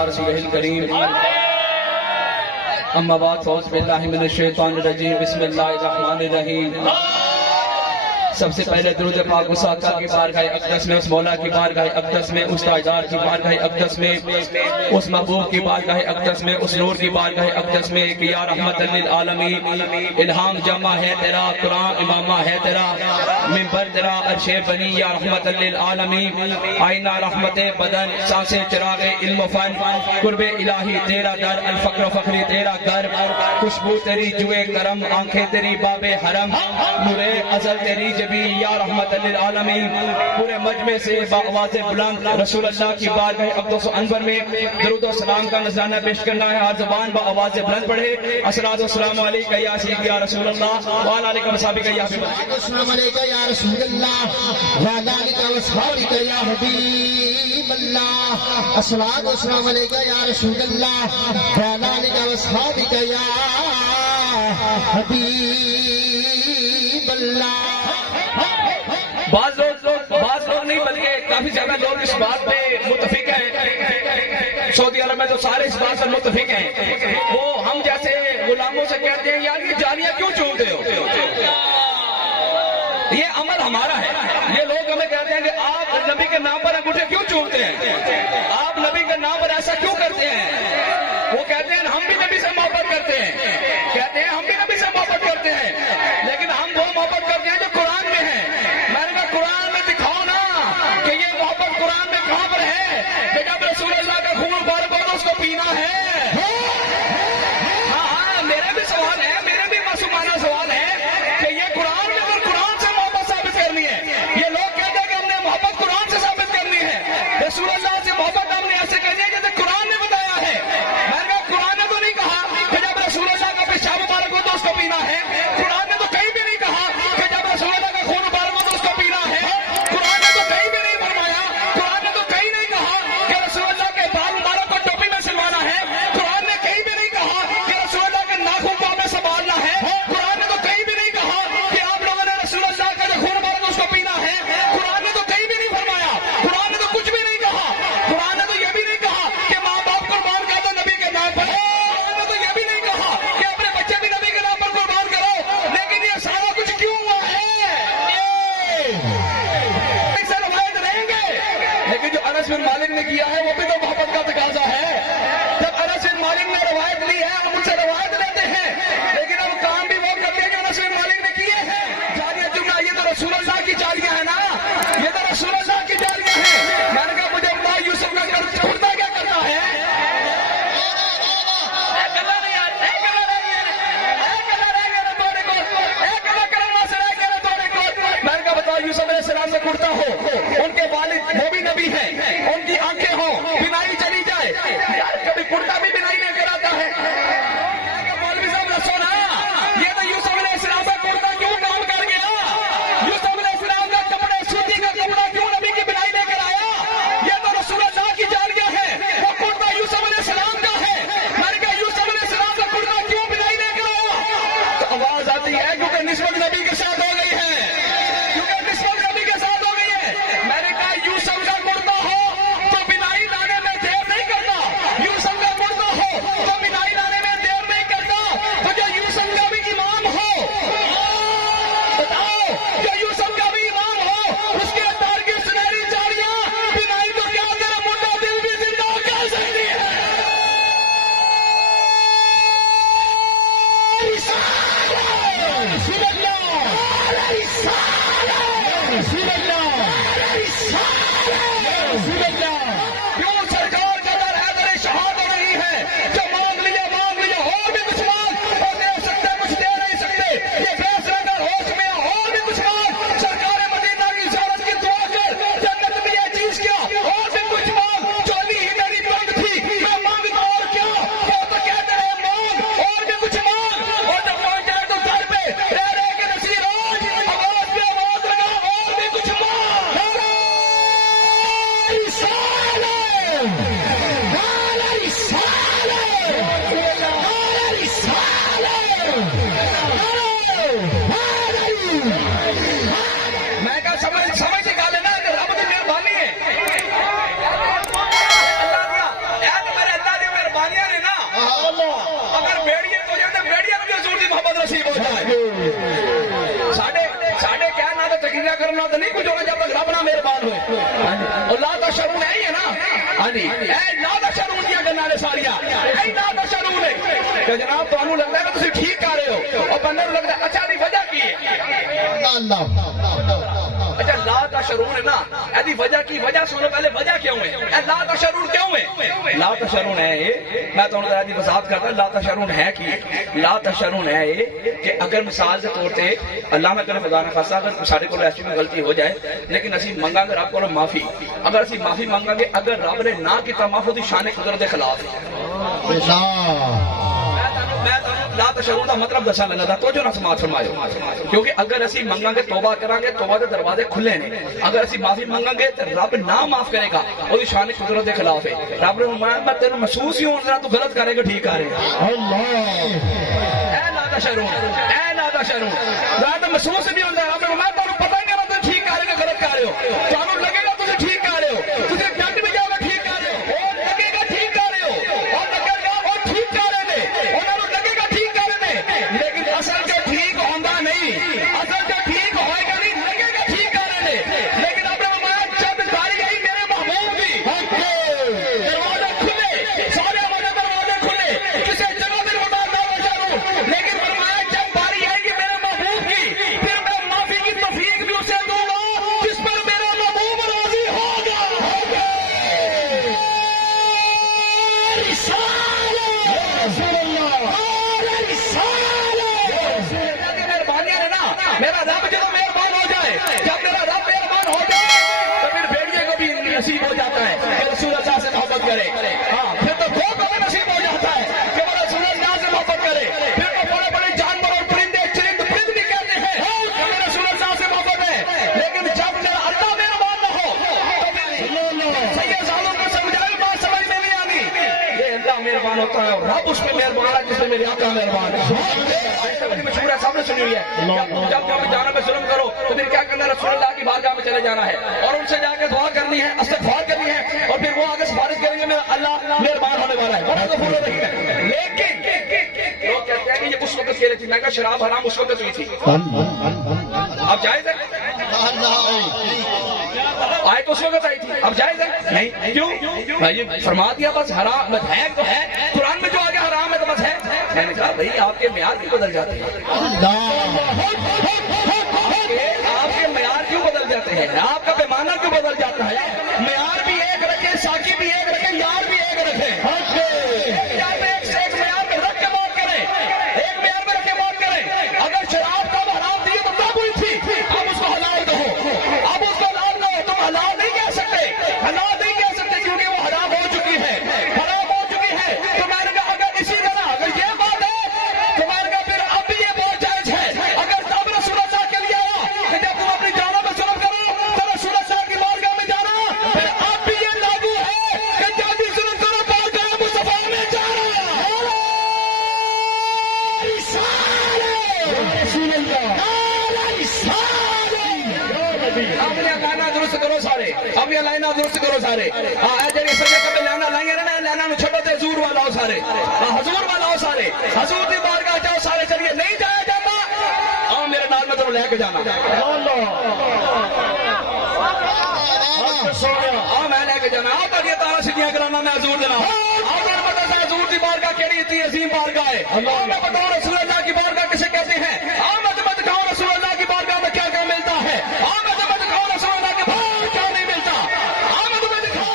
علی رسولہ الکریم اما بعد فاعوذ باللہ من الشیطان الرجیم بسم اللہ الرحمن الرحیم سب سے پہلے درود پاک اس آقا کی بارگاہ اقدس میں، اس مولا کی بارگاہ اقدس میں، اس تاجدار کی بارگاہ اقدس میں، اس محبوب کی بارگاہ اقدس میں، اس نور کی بارگاہ اقدس میں کہ یا رحمت للعالمین الہام جامع ہے تیرا، قرآن امامہ ہے تیرا، منبر تیرا، عرش بنی یا رحمت للعالمین، آئینہ رحمت بدن، سانسیں چراغ علم و فن، قرب الہی تیرا در، الفقر و فخری تیرا گھر، خوشبو تیری جوئے کرم، آنکھیں تیری باب حرم، نور ازل تیری جبی یا رحمت للعالمین۔ پورے مجمع سے بآواز بلند رسول اللہ کی بارگاہ اقدس و انور میں درود و سلام کا نذرانہ پیش کرنا ہے۔ ہر زبان بآواز بلند پڑھے الصلاۃ والسلام علیکہ یا سیدی یا رسول اللہ وعلی آلہ وصحبہ یا حبیب اللہ۔ السلام علیکہ یا رسول اللہ وعلی آلہ وصحبہ یا حبیب اللہ۔ الصلاۃ والسلام علیکہ یا رسول اللہ وعلی آلہ وصحبہ یا حبیب اللہ۔ بعض لوگ نہیں بلکہ کافی زیادہ لوگ اس بات پہ متفق ہیں، سعودی عرب میں تو سارے اس بات پر متفق ہیں، وہ ہم جیسے غلاموں سے کہتے ہیں یار یہ جالیاں کیوں چومتے ہو؟ یہ عمل ہمارا ہے۔ یہ لوگ ہمیں کہتے ہیں کہ آپ نبی کے نام پر انگوٹھے کیوں چومتے ہیں، آپ نبی کے نام پر ایسا کیوں کرتے ہیں؟ وہ کہتے ہیں ہم بھی نبی سے محبت کرتے ہیں، کہتے ہیں ہم بھی نبی سے محبت کرتے ہیں، لیکن ہم وہ محبت کرتے ہیں جو قرآن میں ہے۔ میں نے کہا قرآن میں دکھاؤ نا کہ یہ محبت قرآن میں کہاں پر ہے کہ جب رسول اللہ کا خون مبارک ہو تو اس کو پینا ہے؟ ہاں میرا بھی سوال ہے، میرے بھی معصومانہ سوال ہے کہ یہ قرآن میں اور قرآن سے محبت ثابت کرنی ہے۔ یہ لوگ کہتے ہیں کہ ہم نے محبت قرآن سے ثابت کرنی ہے، رسول اللہ سے محبت ہم نے ایسے کرنی ہے جیسے قرآن نے بتایا ہے۔ میں نے کہا قرآن نے تو نہیں کہا کہ جب رسول اللہ کا پیشاب مبارک ہو تو اس کو پینا ہے، قرآن نے تو کہیں بھی نہیں کہا کہ جب رسول اللہ کا خون مبارک ہو تو اس کو پینا ہے، قرآن نے تو کہیں بھی نہیں فرمایا، قرآن نے تو کہیں نہیں کہا کہ رسول اللہ کے بال مبارک کو ٹوپی میں سلوانا ہے، قرآن نے کہیں بھی نہیں کہا کہ رسول اللہ کے ناخن کو ہمیں سنبھالنا ہے، قرآن نے تو کہیں بھی نہیں کہا کہ آپ لوگوں نے رسول اللہ کا جو خون مبارک اس کو پینا ہے، قرآن نے تو کہیں بھی نہیں فرمایا، قرآن نے تو کچھ بھی نہیں کہا، قرآن نے تو یہ بھی نہیں کہا کہ ماں باپ قربان کر دو نبی کے نام پر، قرآن نے تو یہ بھی نہیں کہا کہ اپنے بچے بھی نبی کے نام پر قربان کرو، لیکن یہ سارا کچھ کیوں ہوا ہے؟ ایسے روایت رہیں گے، لیکن جو انس بن مالک نے کیا ہے وہ بھی تو محبت کا تقاضا ہے۔ جب انس بن مالک نے روایت لی ہے ہم ان سے روایت لیتے ہیں، لیکن اب کام بھی وہ کرتے ہیں جو انس بن مالک نے کیے ہیں۔ جالیاں چننا یہ تو رسول اللہ کی جالیاں ہیں نا، یہ تو رسول اللہ کی جالیاں ہیں۔ میں نے کہا مجھے اللہ یوسف کا کرتا کیا کرتا ہے؟ میں نے کہا بتاؤ یوسف علیہ السلام سے کرتا ہو، ان کے والد وہ بھی نبی ہیں، ان کی آنکھیں ہوں، بینائی چلی جائے، یار کبھی کرتا بھی بینائی لے کر آتا ہے۔ مولوی صاحب رسو نا، یہ تو یوسف علیہ السلام کا کرتا کیوں کام کر گیا؟ یوسف علیہ السلام کا کپڑے سوتی کا کپڑا کیوں نبی کی بینائی لے کر آیا؟ یہ تو رسول اللہ کی جالیاں ہیں، وہ کرتا یوسف علیہ السلام کا ہے۔ میں نے کہا یوسف علیہ السلام کا کرتا کیوں بینائی لے کر آیا؟ تو آواز آتی ہے کیونکہ نسبت نبی کے ساتھ ہو گئی ہے، کیونکہ نسبت نبی کے ساتھ ہو گئی ہے۔ میں نے کہا یوسف کا کرتا ہو تو بینائی لانے میں دیر نہیں کرتا، یوسف کا کرتا ہو تو بینائی لانے میں دیر نہیں کرتا، تو جو یوسف کا بھی امام ہو، بتاؤ جو یوسف کا بھی امام ہو اس کے اندر کی سنہری جالیاں بینائی تو کیا تیرا مردہ دل بھی زندہ کر سکتی ہے؟ کیوں سرکار کا در حیدر شہاد ہو رہی ہے؟ جو مانگ لیا اور بھی کچھ مانگ، اور دے سکتے کچھ دے نہیں سکتے، یہ فیصلہ کر ہوش میں اور بھی کچھ مانگ، سرکار مدینہ کی زیارت کی دعا کر، جنت میں یہ چیز کیا اور بھی کچھ مانگ، چولی ہی میری بند تھی میں مانگتا اور کیا، وہ تو کہتے رہے مانگ اور بھی کچھ مانگ، اور جب پہنچ جائے تو گھر پہ رہ کے نصیر آج آواز پہ کرنا تو نہیں کچھ ہونا جب تک رب نہ مہربان ہوئے. اور لا تشرون ہے نا. ہاں جی اے لا تشرون دیا گنا نے ساریا اے لا تشرون کہ جناب تانوں لگدا ہے کہ تسی ٹھیک کر رہے ہو اور بندے نوں لگدا ہے اچھا دی وجہ کی ہے. اچھا لا تشرون ہے نا ایدی وجہ کی وجہ سنو پہلے وجہ کیوں ہے اے لا تشرون کیوں ہے. لا تشرون ہے یہ میں تانوں ایدی وضاحت کرتا لا تشرون ہے کی لا تشرون ہے یہ کہ اگر مثال کے طور تے اللہ نہ کرے خدا نہ خاصا اگر سارے کو ایسی میں غلطی ہو جائے لیکن اسی منگا گے رب کو معافی اگر اسی معافی مانگا گے اگر رب نے نہ کیتا معاف دی شان قدرت کے خلاف ہے. لا تشرون کا مطلب دسا لگا تو جو نہ سماعت فرمائیو کیونکہ اگر اسی منگا گے توبہ کریں گے توبہ کے دروازے کھلے نے اگر اسی معافی مانگا گے تو رب نہ معاف کرے گا وہ شان قدرت کے خلاف ہے. رب نے فرمایا میں تیرے محسوس ہی ہوں ذرا تو غلط کرے گا ٹھیک کرے گا. اے لا تشرون اے لا تشرون ذرا تو محسوس نہیں ہوتا رب نے فرمایا تانوں پتہ نہیں ہے تو ٹھیک کرے گا غلط کر رہے ہو تانوں لگے گا تسی ٹھیک کر رہے ہو تسی جنت میں جاؤ گے ٹھیک کر رہے ہو اور لگے گا ٹھیک کر رہے ہو اور لگے گا اور ٹھیک کر رہے نے انہاں نوں لگے گا ٹھیک کر رہے نے لیکن اصل جو ٹھیک ہوندا نہیں اصل جو ٹھیک ہوئے گا نہیں لگے گا ٹھیک کر رہے نے لیکن اب فرمایا جب باری آئی میرے محبوب دی دروازے کھلے سارے والے دروازے کھلے کسے جگہ دل ہوتا نہ بچارو لیکن فرمایا جب باری آئے گی میرے محبوب کی پھر میں معافی کی توفیق بھی اسے دوں گا جس پر میرا محبوب راضی ہوگا. میرا رب جب مہربان ہو جائے جب میرا رب مہربان ہو جائے تو پھر بھیڑیے کو بھی نصیب ہو جاتا ہے کہ رسول اللہ سے محبت کرے. ہاں پھر تو گھوڑ کو بھی نصیب ہو جاتا ہے کہ وہ رسول اللہ سے محبت کرے. پھر تو بڑے بڑے جانور اور پرندے چرند پرند بھی کہتے ہیں کہ ہمیں رسول اللہ سے محبت ہے لیکن جب میرا اللہ مہربان نہ ہو تو سید سالوں کو سمجھائے بات سمجھ میں نہیں آنی. یہ اللہ مہربان ہوتا ہے اور رب اس پہ مہربان ہے جس پہ میرے آقا مہربان ہے. مشہور ہے سب نے سنی ہوئی ہے جب جانا میں سلم کرو تو پھر کیا کرنا ہے رسول اللہ کی بارگاہ میں چلے جانا ہے اور ان سے جا کے دعا کرنی ہے استغفار کرنی ہے اور پھر وہ آگے سفارش کریں گے میرا اللہ مہربان ہونے والا ہے بڑا غفور رحیم ہے. لیکن لوگ کہتے ہیں کہ یہ اس وقت کہہ رہی تھی میں کہا شراب حرام اس وقت ہوئی تھی اب جائز ہے آئے تو اس وقت آئی تھی اب جائز ہے نہیں کیوں بھائی فرما دیا بس حرام ہے تو ہے قرآن میں جو آگے حرام ہے تو بس ہے. میں نے کہا بھائی آپ کے معیار کیوں بدل جاتے ہیں آپ کے معیار کیوں بدل جاتے ہیں آپ کا پیمانہ کیوں بدل جاتا ہے. معیار بھی ایک رکھے ساقی بھی ایک رکھے یار بھی ایک رکھے ایک معیار میں رکھ کے بات کریں ایک معیار میں رکھ کے بات کریں. اگر شراب کا حرام دی تو تب ہوئی تھی اب اس کو حلال کہو اب اس کو حلال کہو تم حلال نہیں کہہ سکتے حلال نہیں کہہ سکتے کیونکہ وہ حرام ہو چکی ہے حرام ہو چکی ہے. تو میں نے کہا اگر اسی طرح اگر یہ بات ہے تو میں نے کہا پھر اب بھی یہ بات جائز ہے اگر اب رسول اللہ کے لیے آیا کہ جب تم اپنی جانوں میں سلم کرو تو رسول اللہ کی بارگاہ میں جانا پھر اب بھی یہ لاگو ہے کہ جب بھی سلم کرو بارگاہ مصطفیٰ میں جانا. اپنے لانا درست کرو سارے اپنے لانا درست کرو سارے جی سجے کبھی لانا لائیں نا لانا چھوٹو تے حضور والا ہو سارے حضور والا ہو سارے حضور کی بارگاہ جاؤ سارے چلیے نہیں جایا جاتا آؤ میرے نال میں تمہیں لے کے جانا آؤ میں لے کے جانا آؤ تک یہ تارا سیدیاں کرانا میں حضور دینا آؤ میں بتا حضور کی بارگاہ کیڑی اتنی عظیم بارگاہ ہے آؤ میں بتاؤں رسول اللہ کی بارگاہ کسے کہتے ہیں آؤ میں تمہیں دکھاؤں رسول اللہ کی بارگاہ میں کیا کیا ملتا ہے آؤ میں تمہیں دکھاؤں رسول اللہ کی بارگاہ کیا نہیں ملتا آؤ میں تمہیں دکھاؤں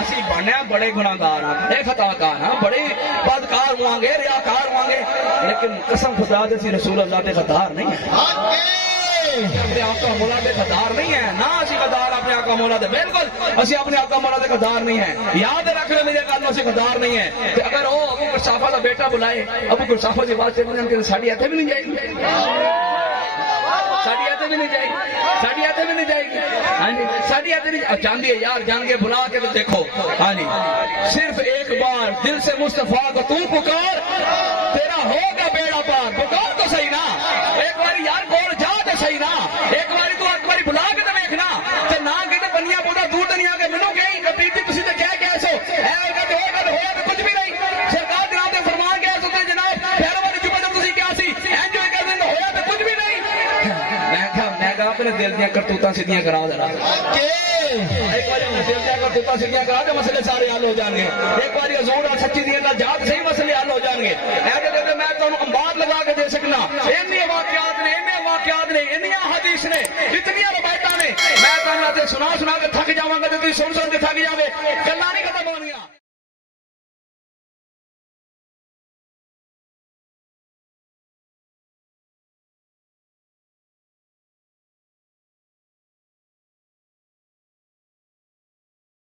اسی بنیا بڑے گناہگار ہیں بڑے خطا کار ہیں بڑے بدکار ہوں گے ریاکار ہوں گے لیکن قسم خدا دے سی رسول اللہ دے غدار نہیں ہے اپنے آقا مولا دے غدار نہیں ہے نہ اسی غدار اپنے آقا مولا دے بالکل اسی اپنے آقا مولا دے غدار نہیں ہے یاد رکھ لے میرے گل اسی غدار نہیں ہے کہ اگر وہ ابو قرصافہ دا بیٹا بلائے ابو قرصافہ دی بات چلنے کہ ساڈی ایتھے بھی نہیں جائے گی ساڈی ایتھے بھی نہیں جائے گی ساڈی ایتھے بھی نہیں جائے گی ہاں جی ساڈی ایتھے نہیں جاندی ہے یار جان کے بلا کے تو دیکھو ہاں جی صرف ایک بار دل سے مصطفیٰ کو تو پکار تیرا ہوگا بیڑا پار پکار تو صحیح نا ایک باری یار کول جا تو صحیح نا ایک باری تو ایک باری بلا کے تو دیکھنا تے نہ کہ بنیا پودا دور دنیا کے منو گئی کبھی میں کہا اپنے دل دیا کرتوتاں سیدھیاں کرا ذرا ایک بار اپنے دل دیا کرتوتاں سیدھیاں کرا دے مسئلے سارے حل ہو جان گے ایک بار حضور اور سچی دین نال جات صحیح مسئلے حل ہو جان گے میں تمہیں انبار لگا کے دے سکنا انی واقعات نے انی حدیث نے اتنی روایتاں نے میں تمہیں سنا کے تھک جاواں گا تے تسی سن کے تھک جاوے گلاں